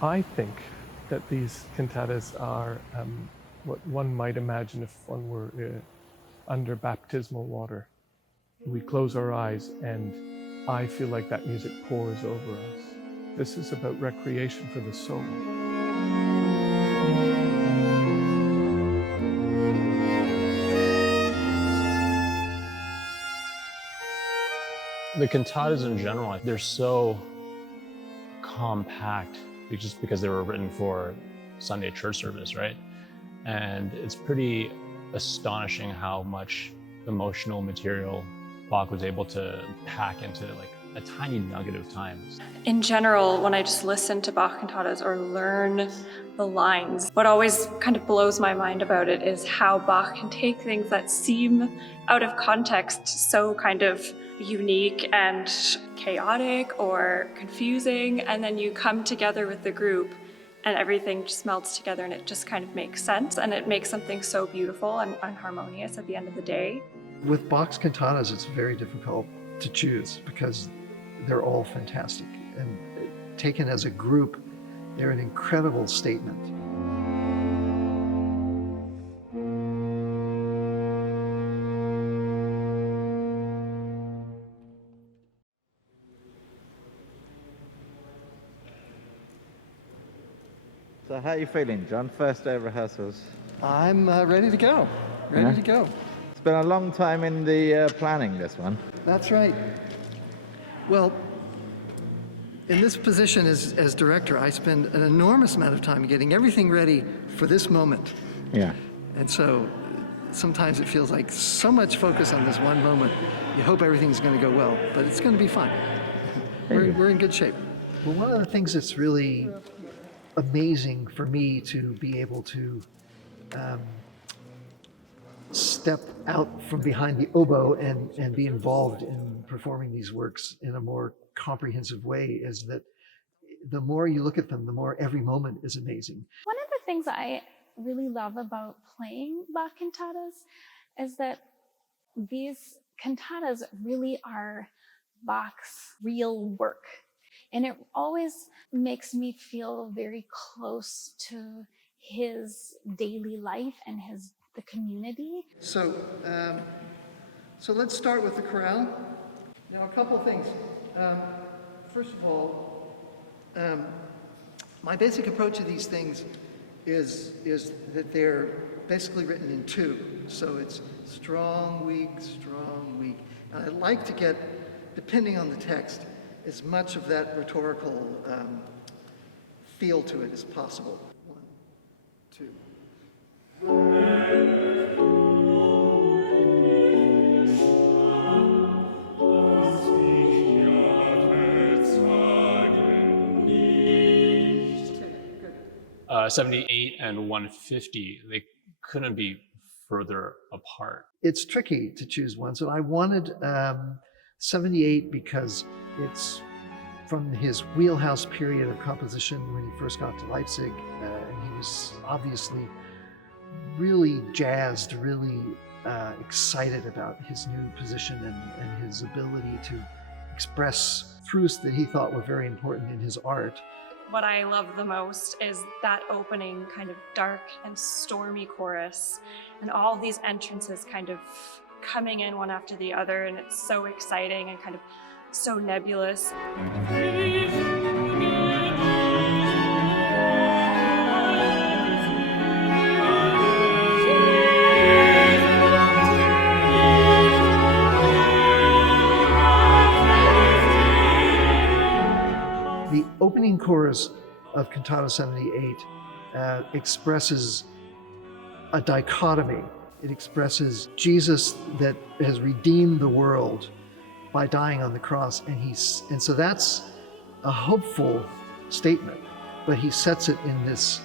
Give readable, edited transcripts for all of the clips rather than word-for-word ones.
I think that these cantatas are what one might imagine if one were under baptismal water. We close our eyes and I feel like that music pours over us. This is about recreation for the soul. The cantatas in general, they're so compact just because they were written for Sunday church service, right? And it's pretty astonishing how much emotional material Bach was able to pack into like a tiny nugget of time. In general, when I just listen to Bach cantatas or learn the lines, what always kind of blows my mind about it is how Bach can take things that seem out of context, so kind of unique and chaotic or confusing, and then you come together with the group and everything just melts together and it just kind of makes sense and it makes something so beautiful and harmonious at the end of the day. With Bach's cantatas, it's very difficult to choose because they're all fantastic. And taken as a group, they're an incredible statement. So how are you feeling, John? First day of rehearsals. I'm ready to go. Ready to go. It's been a long time in the planning, this one. That's right. Well, in this position as director, I spend an enormous amount of time getting everything ready for this moment. Yeah. And so sometimes it feels like so much focus on this one moment. You hope everything's going to go well, but it's going to be fine. We're in good shape. Well, one of the things that's really amazing for me to be able to step out from behind the oboe and be involved in performing these works in a more comprehensive way is that the more you look at them, the more every moment is amazing. One of the things I really love about playing Bach cantatas is that these cantatas really are Bach's real work. And it always makes me feel very close to his daily life and the community. So let's start with the chorale. Now, a couple of things. First of all, my basic approach to these things is that they're basically written in two. So it's strong, weak, strong, weak. And I like to get, depending on the text, as much of that rhetorical feel to it as possible. 1, 2. Uh, 78 and 150, they couldn't be further apart. It's tricky to choose one. So I wanted 78 because it's from his wheelhouse period of composition when he first got to Leipzig, and he was obviously really jazzed, really excited about his new position and his ability to express truths that he thought were very important in his art. What I love the most is that opening kind of dark and stormy chorus and all these entrances kind of coming in one after the other, and it's so exciting and kind of so nebulous. The opening chorus of Cantata 78 expresses a dichotomy. It expresses Jesus that has redeemed the world by dying on the cross, and so that's a hopeful statement, but he sets it in this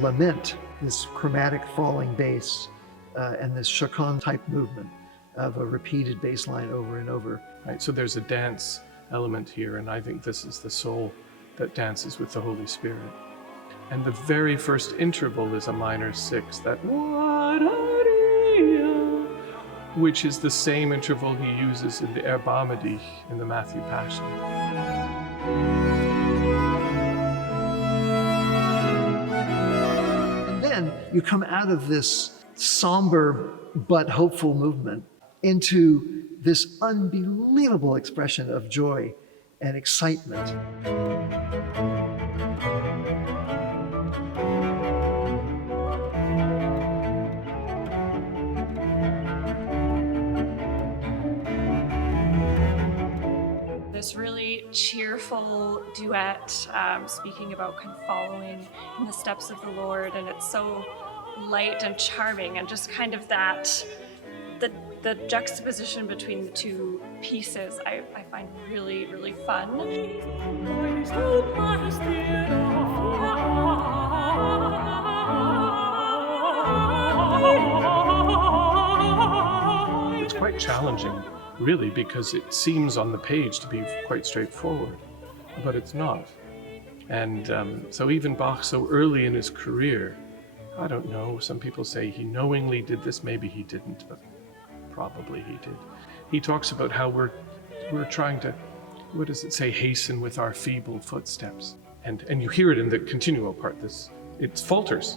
lament, this chromatic falling bass, and this chaconne type movement of a repeated bass line over and over. Right, so there's a dance element here, and I think this is the soul that dances with the Holy Spirit. And the very first interval is a minor 6, that which is the same interval he uses in the Erbarme dich in the Matthew Passion. you come out of this somber but hopeful movement into this unbelievable expression of joy and excitement. This really cheerful duet, speaking about kind of following in the steps of the Lord, and it's so light and charming, and just kind of that, the juxtaposition between the two pieces I find really, really fun. It's quite challenging, really, because it seems on the page to be quite straightforward, but it's not. And so even Bach, so early in his career, I don't know, some people say he knowingly did this, maybe he didn't, but probably he did. He talks about how we're trying to, what does it say, hasten with our feeble footsteps. And you hear it in the continuo part, it falters,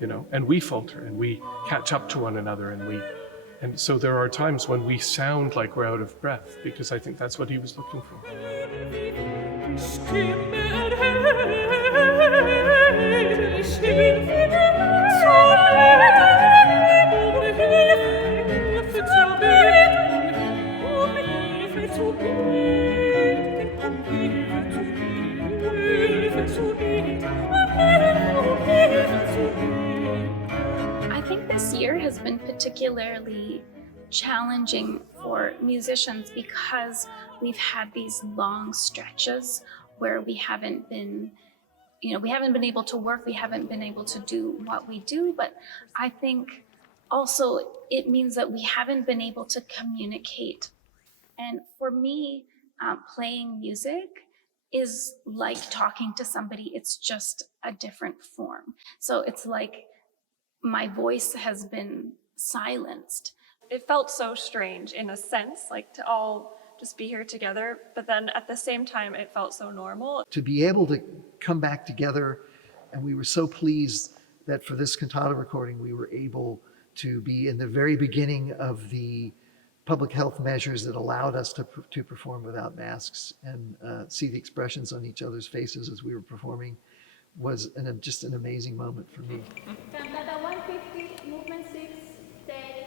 and we falter, and we catch up to one another, and so there are times when we sound like we're out of breath, because I think that's what he was looking for. I think this year has been particularly challenging for musicians because we've had these long stretches where we haven't been able to work, we haven't been able to do what we do, but I think also it means that we haven't been able to communicate. And for me, playing music is like talking to somebody, it's just a different form. So it's like my voice has been silenced. It felt so strange in a sense, like to all just be here together, but then at the same time, it felt so normal. To be able to come back together, and we were so pleased that for this cantata recording, we were able to be in the very beginning of the public health measures that allowed us to perform without masks, and see the expressions on each other's faces as we were performing was just an amazing moment for me. Cantata 150, movement 6, take.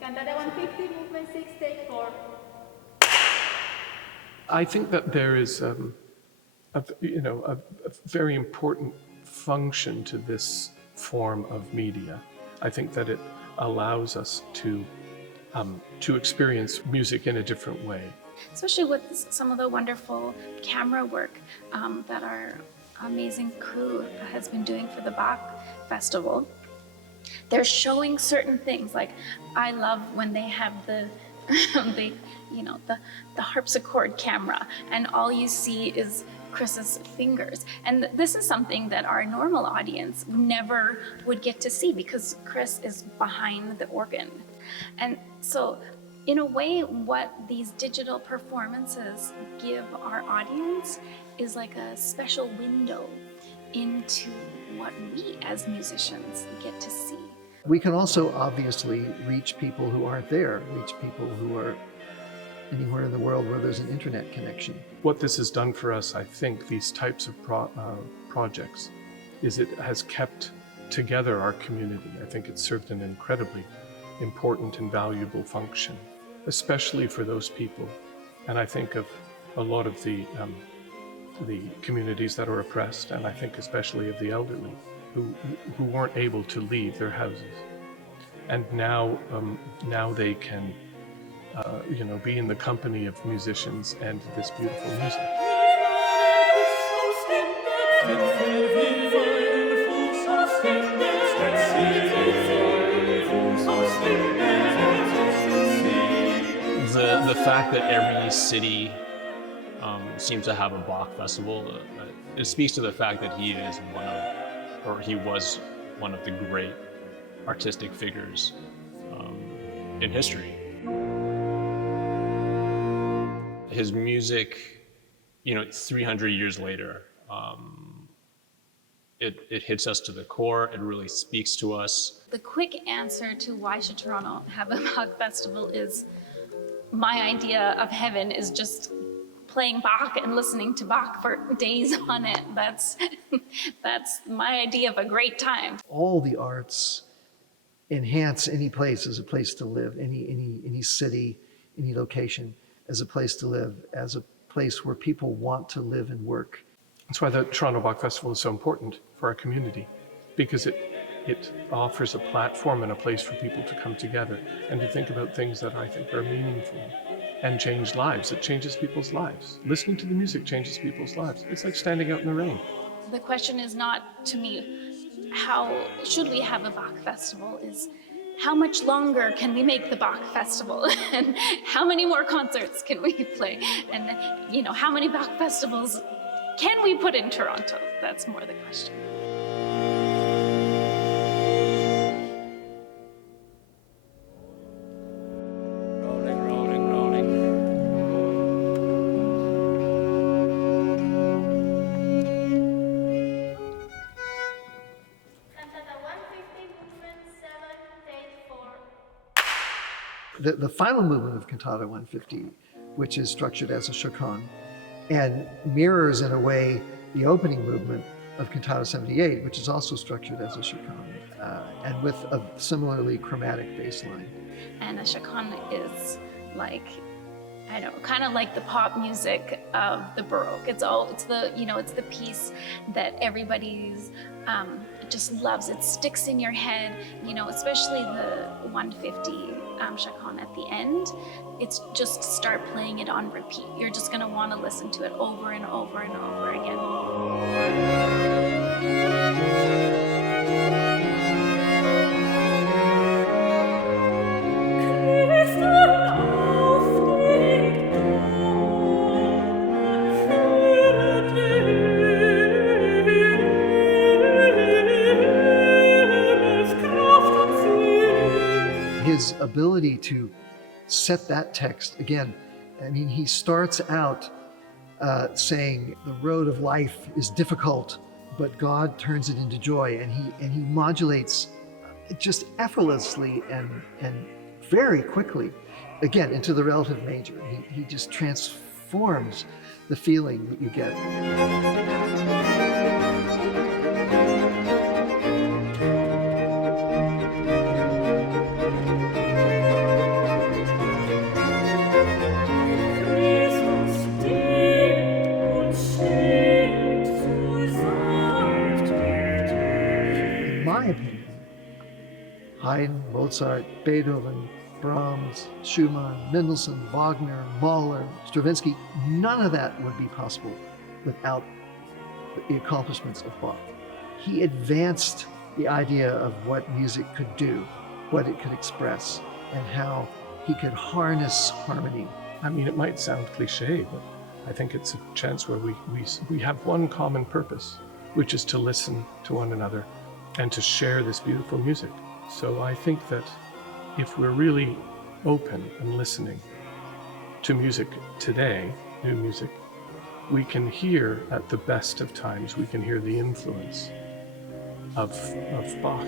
Cantata 150, movement 6, take 4. I think that there is a very important function to this form of media. I think that it allows us to experience music in a different way. Especially with some of the wonderful camera work that our amazing crew has been doing for the Bach Festival. They're showing certain things, like I love when they have the harpsichord camera, and all you see is Chris's fingers. And this is something that our normal audience never would get to see because Chris is behind the organ. And so in a way, what these digital performances give our audience is like a special window into what we as musicians get to see. We can also obviously reach people who aren't there, reach people who are anywhere in the world where there's an internet connection. What this has done for us, I think, these types of projects, is it has kept together our community. I think it's served an incredibly important and valuable function, especially for those people. And I think of a lot of the communities that are oppressed, and I think especially of the elderly who weren't able to leave their houses. And now they can be in the company of musicians and this beautiful music. The fact that every city seems to have a Bach festival, it speaks to the fact that he was one of the great artistic figures in history. his music, 300 years later, it hits us to the core. It really speaks to us. The quick answer to why should Toronto have a Bach festival is my idea of heaven is just playing Bach and listening to Bach for days on it. That's my idea of a great time. All the arts enhance any place as a place to live, any city, any location as a place to live, as a place where people want to live and work. That's why the Toronto Bach Festival is so important for our community, because it offers a platform and a place for people to come together and to think about things that I think are meaningful and change lives. It changes people's lives. Listening to the music changes people's lives. It's like standing out in the rain. The question is not, to me, how should we have a Bach festival, is how much longer can we make the Bach festival? And how many more concerts can we play? And how many Bach festivals can we put in Toronto? That's more the question. The final movement of Cantata 150, which is structured as a chaconne, and mirrors in a way the opening movement of Cantata 78, which is also structured as a chaconne, and with a similarly chromatic bass line. And a chaconne is like, I don't know, kind of like the pop music of the Baroque. It's the piece that everybody's just loves. It sticks in your head, especially the 150 chaconne at the end. It's just start playing it on repeat. You're just gonna want to listen to it over and over and over again. His ability to set that text again, he starts out saying the road of life is difficult, but God turns it into joy, and he modulates just effortlessly and very quickly again into the relative major. He just transforms the feeling that you get. Haydn, Mozart, Beethoven, Brahms, Schumann, Mendelssohn, Wagner, Mahler, Stravinsky, none of that would be possible without the accomplishments of Bach. He advanced the idea of what music could do, what it could express, and how he could harness harmony. It might sound cliche, but I think it's a chance where we have one common purpose, which is to listen to one another and to share this beautiful music. So I think that if we're really open and listening to music today, new music, we can hear at the best of times, we can hear the influence of Bach.